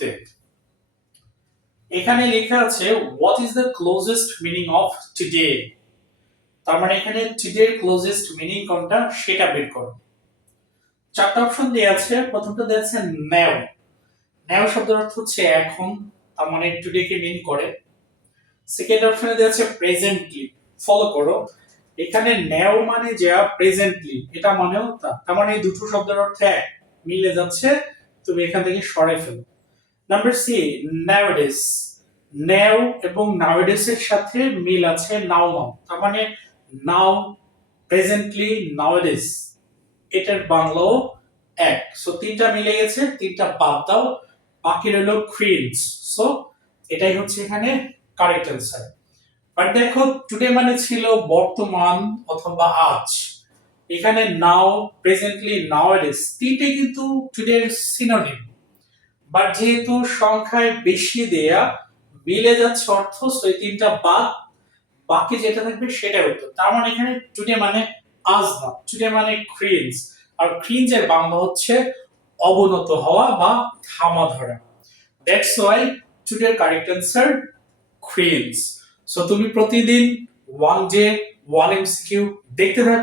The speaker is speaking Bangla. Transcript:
তে এখানে লেখা আছে what is the closest meaning of today. তার মানে এখানে টুডে এর ক্লোজেস্ট মিনিং কোনটা সেটা বের করো। চারটা অপশন দেয়া আছে। প্রথমটা দেয়া আছে নাও। নাও শব্দের অর্থ হচ্ছে এখন, তার মানে টুডে কে মিন করে। সেকেন্ড অপশনে দেয়া আছে প্রেজেন্টলি। ফলো করো, এখানে নাও মানে যা, প্রেজেন্টলি এটা মানেও তা, তার মানে এই দুটো শব্দের অর্থ এক, মিলে যাচ্ছে। তুমি এখান থেকে সরাই ফেলো। Number C, নাওডেস। নাও এবং নাওডেস এর সাথে মিল আছে নাও নাও, তার মানে নাও, প্রেজেন্টলি, নাওডেস এটার বাংলাও এক। সো তিনটা মিলে গেছে, তিনটা বাদ দাও, বাকি রইল ক্রিন্স। সো এটাই হচ্ছে এখানে কারেক্ট অ্যান্সার। বাট দেখো টুডে মানে ছিল বর্তমান অথবা আজ, এখানে নাও, প্রেজেন্টলি, নাওডেস তিনটে কিন্তু টুডের সিনোনিম। বাট যেহেতু সংখ্যায় বেশি দেয়া, মিলে যাচ্ছে অর্থ, সো এই তিনটা বাদ, বাকি যেটা থাকবে সেটাই উত্তর। তার মানে এখানে টুডে মানে আজ না, টুডে মানে ক্রিন্স। আর ক্রিন্স এর বাংলা হচ্ছে অবনত হওয়া বা থামা ধরা। That's why today correct answer ক্রিন্স। সো তুমি প্রতিদিন ওয়ান ডে ওয়ান এমসিকিউ দেখতে থাকো।